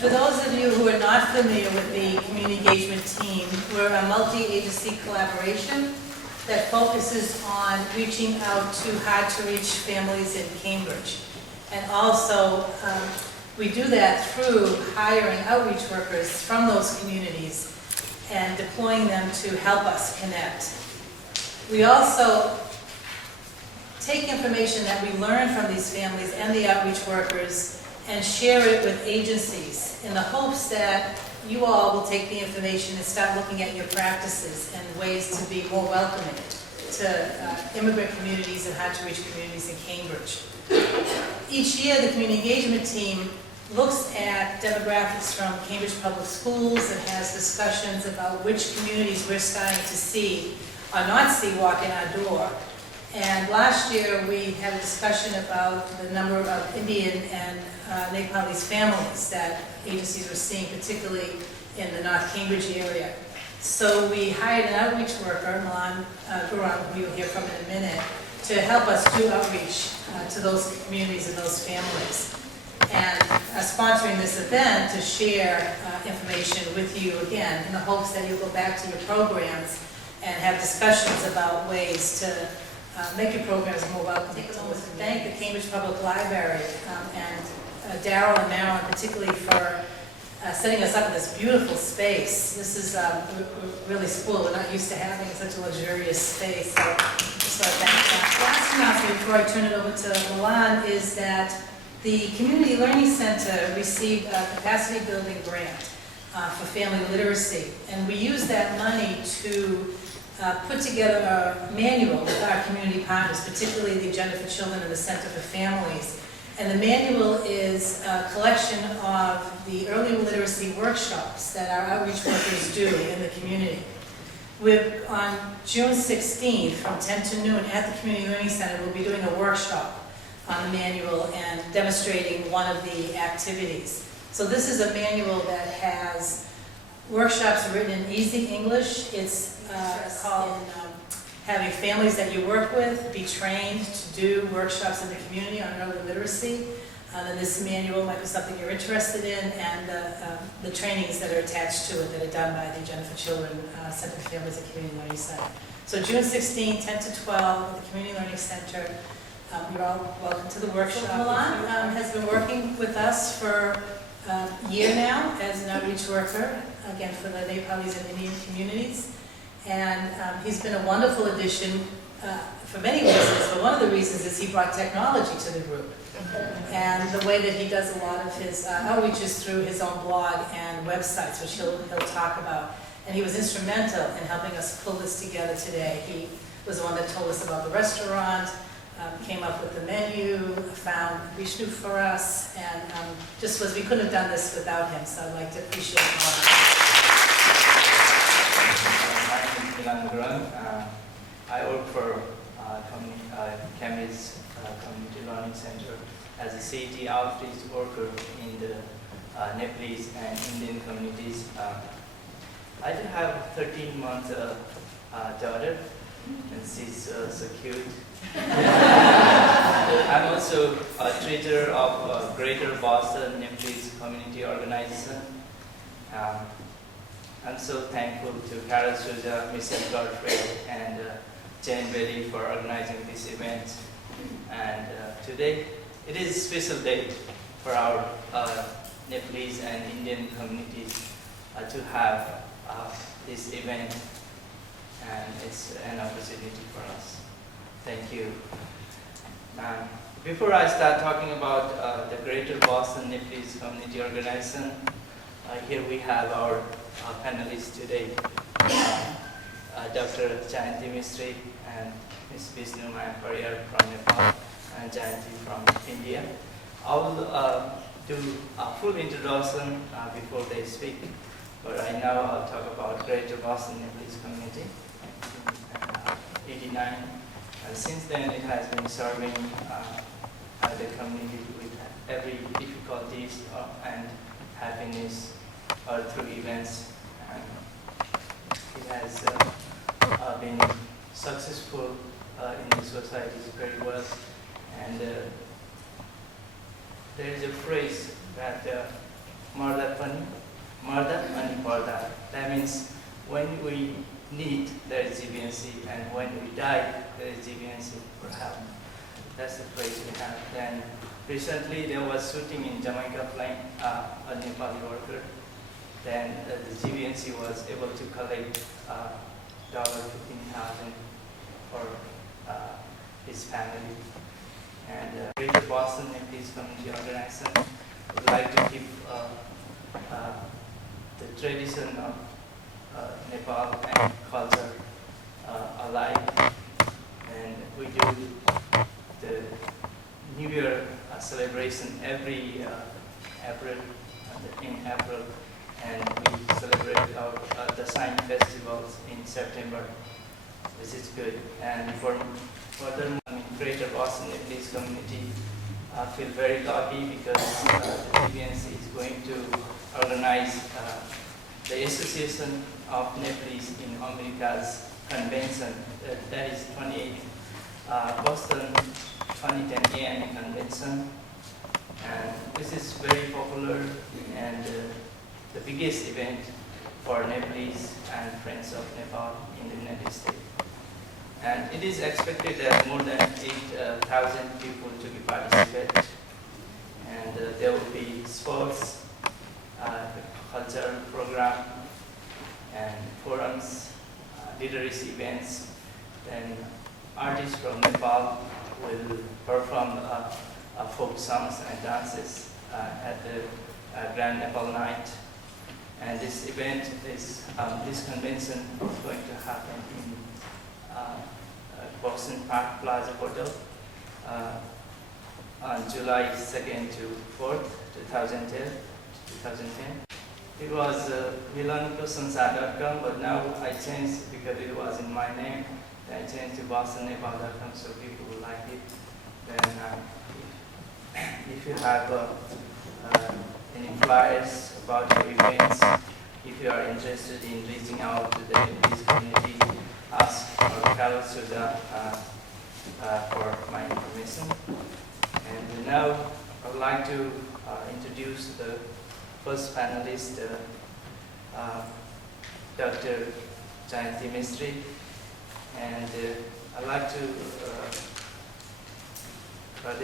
For those of you who are not familiar with the community engagement team, we're a multi-agency collaboration that focuses on reaching out to hard-to-reach families in Cambridge. And also, we do that through hiring outreach workers from those communities and deploying them to help us connect. We also take information that we learn from these families and the outreach workers and share it with agencies in the hopes that you all will take the information and start looking at your practices and ways to be more welcoming to immigrant communities and hard-to-reach communities in Cambridge. Each year, the community engagement team looks at demographics from Cambridge Public Schools and has discussions about which communities we're starting to see or not see walk in our door. And last year, we had a discussion about the number of Indian and Nepalese families that agencies were seeing, particularly in the North Cambridge area. So we hired an outreach worker, Milan Guram, who you'll hear from in a minute, to help us do outreach to those communities and those families. And sponsoring this event to share information with you again in the hopes that you'll go back to your programs and have discussions about ways to make your programs more welcoming. Take a moment to thank the Cambridge Public Library and Darrell and Marilyn particularly for setting us up in this beautiful space. This is we're really spoiled. We're not used to having such a luxurious space. So just want to thank that. Last announcement before I turn it over to Milan is that the Community Learning Center received a capacity building grant for family literacy. And we use that money to put together a manual with our community partners, particularly the Agenda for Children and the Center for Families. And the manual is a collection of the early literacy workshops that our outreach workers do in the community. On June 16th from 10 to noon at the Community Learning Center, we'll be doing a workshop on the manual and demonstrating one of the activities. So this is a manual that has workshops written in easy English. It's called having families that you work with be trained to do workshops in the community on early literacy. And this manual might be something you're interested in, and the trainings that are attached to it that are done by the Agenda for Children, Center for Families and Community Learning Center. So June 16, 10 to 12 at the Community Learning Center. You're all welcome to the workshop. Milan has been working with us for a year now as an outreach worker, again for the Nepalese and Indian communities. And he's been a wonderful addition for many reasons, but one of the reasons is he brought technology to the group. And the way that he does a lot of his outreach is through his own blog and websites, which he'll talk about. And he was instrumental in helping us pull this together today. He was the one that told us about the restaurant, came up with the menu, found Vishnu for us, and just we couldn't have done this without him, so I'd like to appreciate him. My name is Milan Guram. I work for Cambridge Community Learning Center as a CET outreach worker in the Nepalese and Indian communities. I do have a 13-month daughter, and she's so cute. I'm also a treasurer of Greater Boston Nepalese Community Organization. I'm so thankful to Carol Souza, Michelle Godfrey, and Jane Bailey for organizing this event. And today, it is a special day for our Nepalese and Indian communities to have this event, and it's an opportunity for us. Thank you. Before I start talking about the Greater Boston Nepalese Community Organization, here we have our panelists today, Dr. Jayanti Mistry and Ms. Vishnu Mayapariar from Nepal and Jayanti from India. I will do a full introduction before they speak, but right now I'll talk about Greater Boston Nepalese Community in 1989. Since then, it has been serving the community with every difficulties and happiness through events. And it has been successful in the societies very well. And there is a phrase that Marda Pani Parda. That means when we need, there is GBNC, and when we die, there is GBNC for help. That's the phrase we have. Then recently there was shooting in Jamaica flying a Nepali worker. Then the GBNC was able to collect $15,000 for his family. And Greater Boston Nepalese Community Organization would like to keep the tradition of Nepal and culture alive. And we do the New Year celebration every April, in April, and we celebrate our the Sign festivals in September, which is good. And furthermore, Greater Boston Nepalese community feel very lucky because the GBNC is going to organize the Association of Nepalese in America's convention, that is 28th Boston 2010 ANA convention, and this is very popular and the biggest event for Nepalese and friends of Nepal in the United States. And it is expected that more than 8,000 people to be participate, and there will be sports, cultural program, and forums, literacy events. Then artists from Nepal will perform folk songs and dances at the Grand Nepal Night. And this event is, this convention is going to happen in Boston Park Plaza Hotel on July 2nd to 4th, 2010. It was milankosansar.com, but now I changed because it was in my name. I changed to bostonnepal.com so people will like it. Then if you have any flyers about your events, if you are interested in reaching out to the Nepalese community, ask or tell Sudha for my information. And now I would like to introduce the first panelist, Dr. Jayanti Mistry. And I'd like to